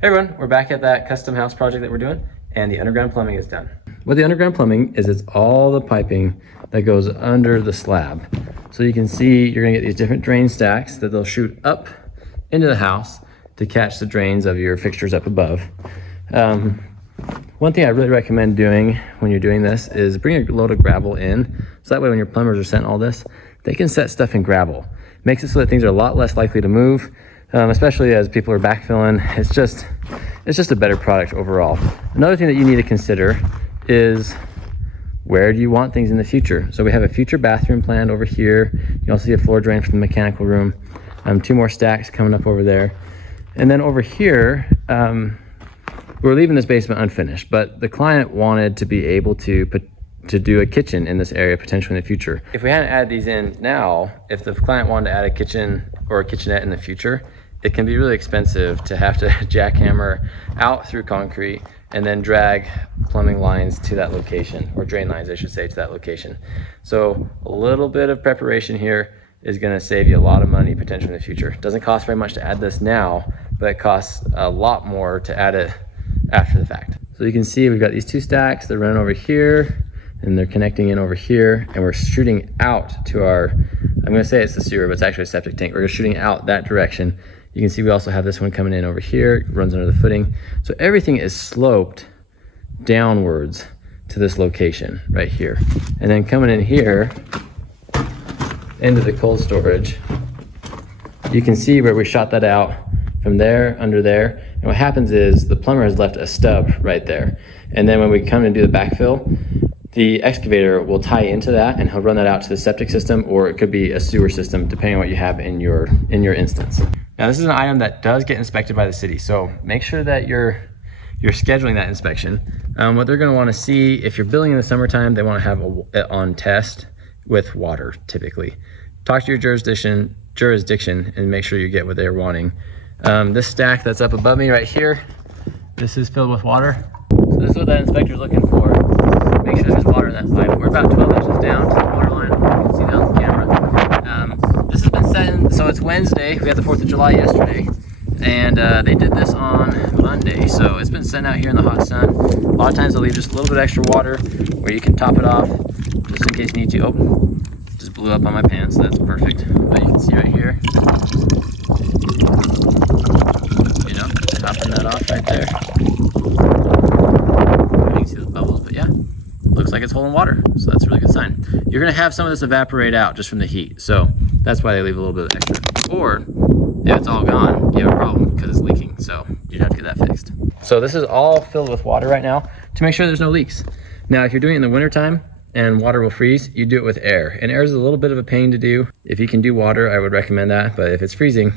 Hey everyone, we're back at that custom house project that we're doing, and the underground plumbing is done. What the underground plumbing is, it's all the piping that goes under the slab. So you can see you're gonna get these different drain stacks that they'll shoot up into the house to catch the drains of your fixtures up above. One thing I really recommend doing when you're doing this is bring a load of gravel in. So that way when your plumbers are setting all this, they can set stuff in gravel. Makes it so that things are a lot less likely to move. Especially as people are backfilling. It's just a better product overall. Another thing that you need to consider is where do you want things in the future? So we have a future bathroom planned over here. You also see a floor drain from the mechanical room. 2 more stacks coming up over there. And then over here, we're leaving this basement unfinished, but the client wanted to be able to do a kitchen in this area potentially in the future. If we hadn't added these in now, if the client wanted to add a kitchen or a kitchenette in the future, it can be really expensive to have to jackhammer out through concrete and then drag plumbing lines to that location, or drain lines I should say, to that location. So a little bit of preparation here is going to save you a lot of money potentially in the future. It doesn't cost very much to add this now, but it costs a lot more to add it after the fact. So you can see we've got these 2 stacks, they're running over here and they're connecting in over here, and we're shooting out to our, I'm going to say it's the sewer, but it's actually a septic tank. We're shooting out that direction. You can see we also have this one coming in over here, it runs under the footing. So everything is sloped downwards to this location right here. And then coming in here into the cold storage, you can see where we shot that out from there, under there. And what happens is the plumber has left a stub right there. And then when we come and do the backfill, the excavator will tie into that and he'll run that out to the septic system, or it could be a sewer system depending on what you have in your instance. Now this is an item that does get inspected by the city, so make sure that you're scheduling that inspection. What they're going to want to see, if you're building in the summertime, they want to have it on test with water typically. Talk to your jurisdiction and make sure you get what they're wanting. This stack that's up above me right here, this is filled with water. So this is what that inspector's looking for. Make sure there's water in that pipe. We're about 12 inches down to the water line. You can see that on the camera. This has been set in, so it's Wednesday. We had the 4th of July yesterday, and they did this on Monday. So it's been sitting out here in the hot sun. A lot of times they'll leave just a little bit extra water where you can top it off, just in case you need to. Oh, just blew up on my pants. That's perfect. But you can see right here, you know, topping that off right there. You can see those bubbles, but yeah. Looks like it's holding water, so that's a really good sign. You're gonna have some of this evaporate out just from the heat, so that's why they leave a little bit extra. Or if it's all gone, you have a problem because it's leaking, so you'd have to get that fixed. So this is all filled with water right now to make sure there's no leaks. Now if you're doing it in the wintertime and water will freeze, you do it with air, and air is a little bit of a pain to do. If you can do water, I would recommend that, but if it's freezing,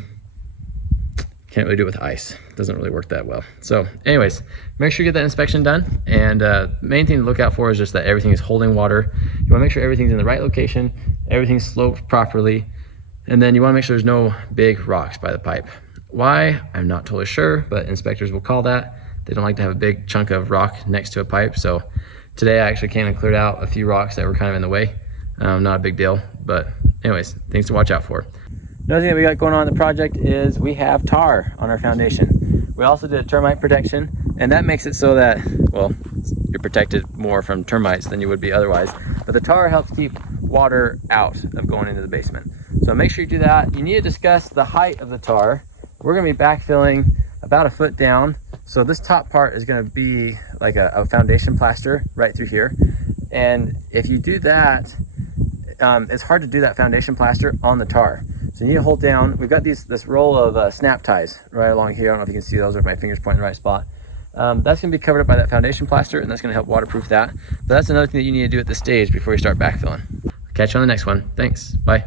can't really do it with ice. It doesn't really work that well. So anyways, make sure you get that inspection done. And main thing to look out for is just that everything is holding water. You wanna make sure everything's in the right location, everything's sloped properly, and then you wanna make sure there's no big rocks by the pipe. Why? I'm not totally sure, but inspectors will call that. They don't like to have a big chunk of rock next to a pipe. So today I actually came and cleared out a few rocks that were kind of in the way. Not a big deal, but anyways, things to watch out for. Another thing that we got going on in the project is we have tar on our foundation. We also did termite protection, and that makes it so that, well, you're protected more from termites than you would be otherwise. But the tar helps keep water out of going into the basement. So make sure you do that. You need to discuss the height of the tar. We're gonna be backfilling about 1 foot down. So this top part is gonna be like a foundation plaster right through here. And if you do that, it's hard to do that foundation plaster on the tar. So you need to hold down. We've got this roll of snap ties right along here. I don't know if you can see those, or if my fingers point in the right spot. That's going to be covered up by that foundation plaster, and that's going to help waterproof that. But that's another thing that you need to do at this stage before you start backfilling. Catch you on the next one. Thanks. Bye.